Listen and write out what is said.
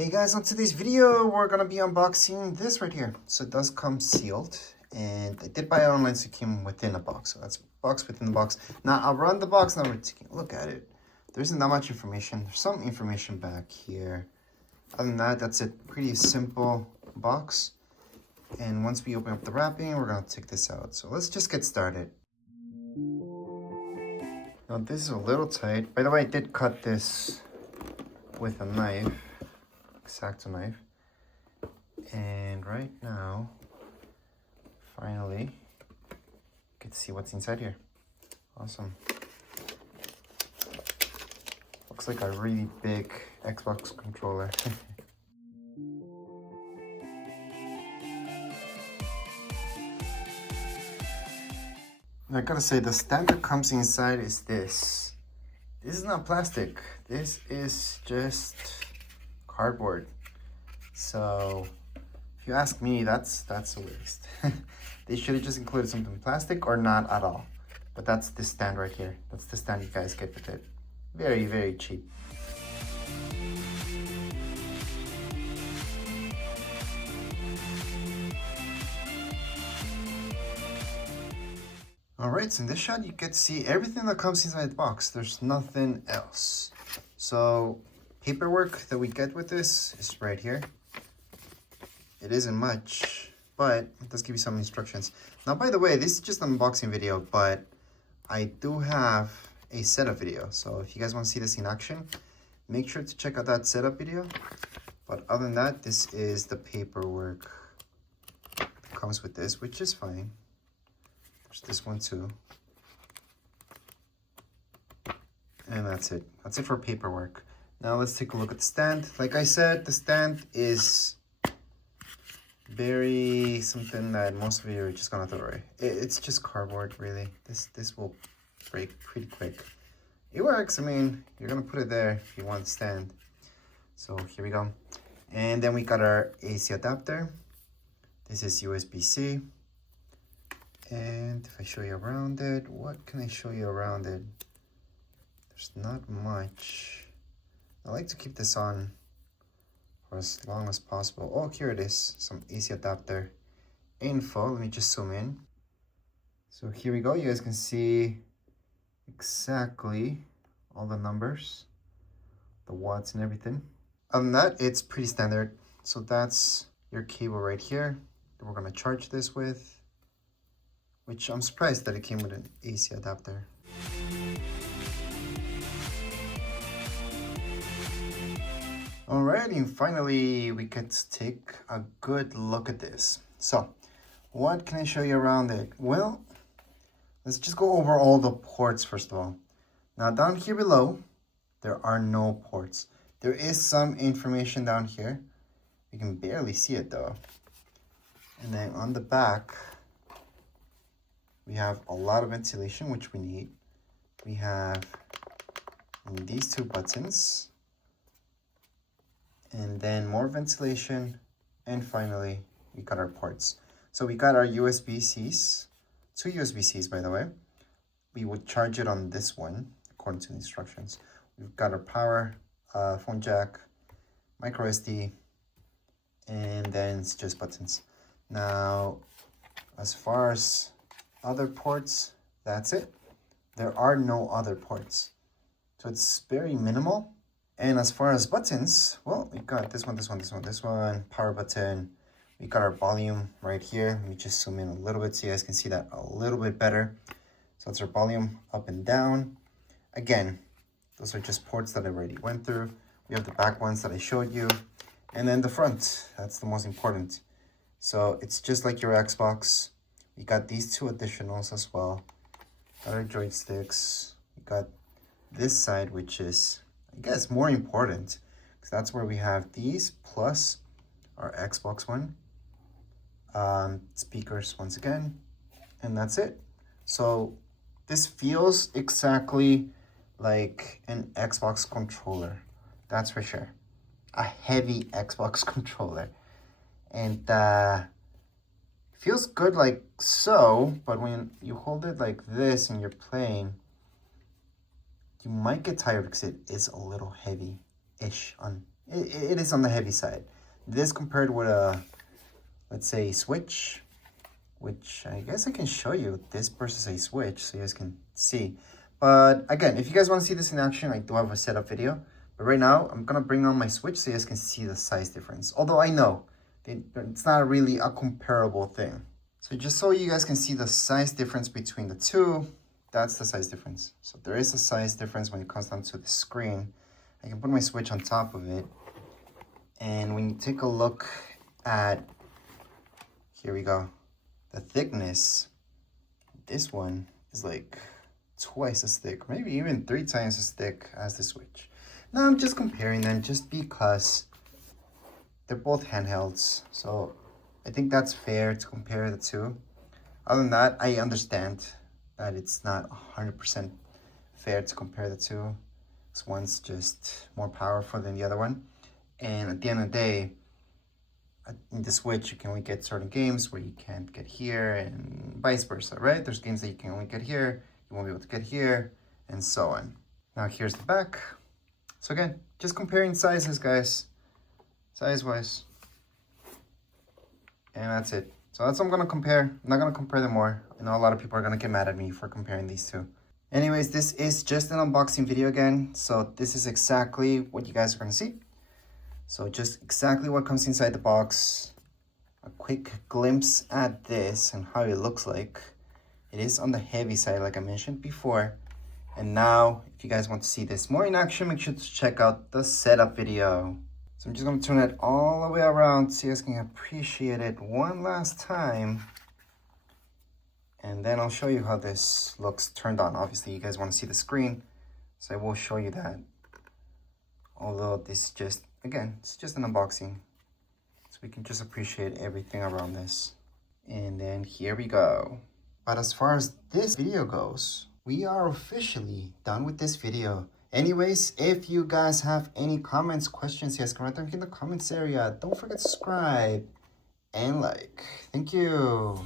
Hey guys, on today's video, we're gonna be unboxing this right here. So it does come sealed, and I did buy it online, so it came within a box. So that's a box within the box. Now I'll run the box, now we're taking a look at it. There isn't that much information. There's some information back here. Other than that, that's it. Pretty simple box. And once we open up the wrapping, we're gonna take this out. So let's just get started. Now this is a little tight. By the way, I did cut this with a knife. X-Acto knife, and right now finally you can see what's inside here. Awesome. Looks like a really big Xbox controller. I gotta say, the stand that comes inside is this. This is not plastic. This is just cardboard. So if you ask me, that's a waste. They should have just included something plastic or not at all. But that's the stand right here. That's the stand you guys get with it. Very, very cheap. Alright, so in this shot you get to see everything that comes inside the box. There's nothing else. So paperwork that we get with this is right here. It isn't much, but it does give you some instructions. Now, by the way, this is just an unboxing video, but I do have a setup video. So if you guys want to see this in action, make sure to check out that setup video. But other than that, this is the paperwork that comes with this, which is fine. There's this one too. And that's it. That's it for paperwork. Now let's take a look at the stand. Like I said, the stand is very something that most of you are just gonna throw away. It's just cardboard, really. This will break pretty quick. It works. I mean, you're gonna put it there if you want to stand. So here we go. And then we got our AC adapter. This is USB-C. And if I show you around it, what can I show you around it? There's not much. I like to keep this on for as long as possible. Oh, here it is, some AC adapter info. Let me just zoom in. So here we go. You guys can see exactly all the numbers, the watts and everything. Other than that, it's pretty standard. So that's your cable right here that we're gonna charge this with, which I'm surprised that it came with an AC adapter. Alrighty, and finally we get to take a good look at this. So, what can I show you around it? Well, let's just go over all the ports first of all. Now down here below, there are no ports. There is some information down here. You can barely see it though. And then on the back, we have a lot of ventilation, which we need. We have these two buttons. And then more ventilation, and finally we got our ports. So we got our USB-Cs, two USB-Cs by the way. We would charge it on this one according to the instructions. We've got our power, phone jack, microSD, and then it's just buttons. Now, as far as other ports, that's it. There are no other ports, so it's very minimal. And as far as buttons, well, we got this one, power button. We got our volume right here. Let me just zoom in a little bit so you guys can see that a little bit better. So that's our volume up and down. Again, those are just ports that I already went through. We have the back ones that I showed you. And then the front, that's the most important. So it's just like your Xbox. We got these two additionals as well. Got our joysticks. We got this side, which is, I guess, more important, because that's where we have these plus our Xbox One, speakers once again, and that's it. So this feels exactly like an Xbox controller, that's for sure. A heavy Xbox controller, and feels good like so, but when you hold it like this and you're playing, you might get tired because it is a little heavy-ish on it is on the heavy side. This compared with a, let's say, switch, which I guess I can show you this versus a switch so you guys can see. But again, if you guys want to see this in action, I do have a setup video. But right now, I'm going to bring on my switch so you guys can see the size difference. Although I know it's not really a comparable thing. So just so you guys can see the size difference between the two, that's the size difference. So there is a size difference when it comes down to the screen. I can put my switch on top of it. And when you take a look at, here we go, the thickness, this one is like twice as thick, maybe even 3 times as thick as the switch. Now I'm just comparing them just because they're both handhelds. So I think that's fair to compare the two. Other than that, I understand that it's not 100% fair to compare the two. This one's just more powerful than the other one. And at the end of the day, in the Switch, you can only get certain games where you can't get here, and vice versa, right? There's games that you can only get here, you won't be able to get here, and so on. Now here's the back. So again, just comparing sizes, guys, size-wise. And that's it. So that's what I'm gonna compare. I'm not gonna compare them more. I know a lot of people are gonna get mad at me for comparing these two. Anyways, this is just an unboxing video again. So this is exactly what you guys are gonna see. So just exactly what comes inside the box. A quick glimpse at this and how it looks like. It is on the heavy side, like I mentioned before. And now, if you guys want to see this more in action, make sure to check out the setup video. So I'm just going to turn it all the way around so you guys can appreciate it one last time. And then I'll show you how this looks turned on. Obviously, you guys want to see the screen, so I will show you that. Although this just, again, it's just an unboxing. So we can just appreciate everything around this. And then here we go. But as far as this video goes, we are officially done with this video. Anyways, if you guys have any comments, questions, you guys can write them in the comments area. Don't forget to subscribe and like. Thank you.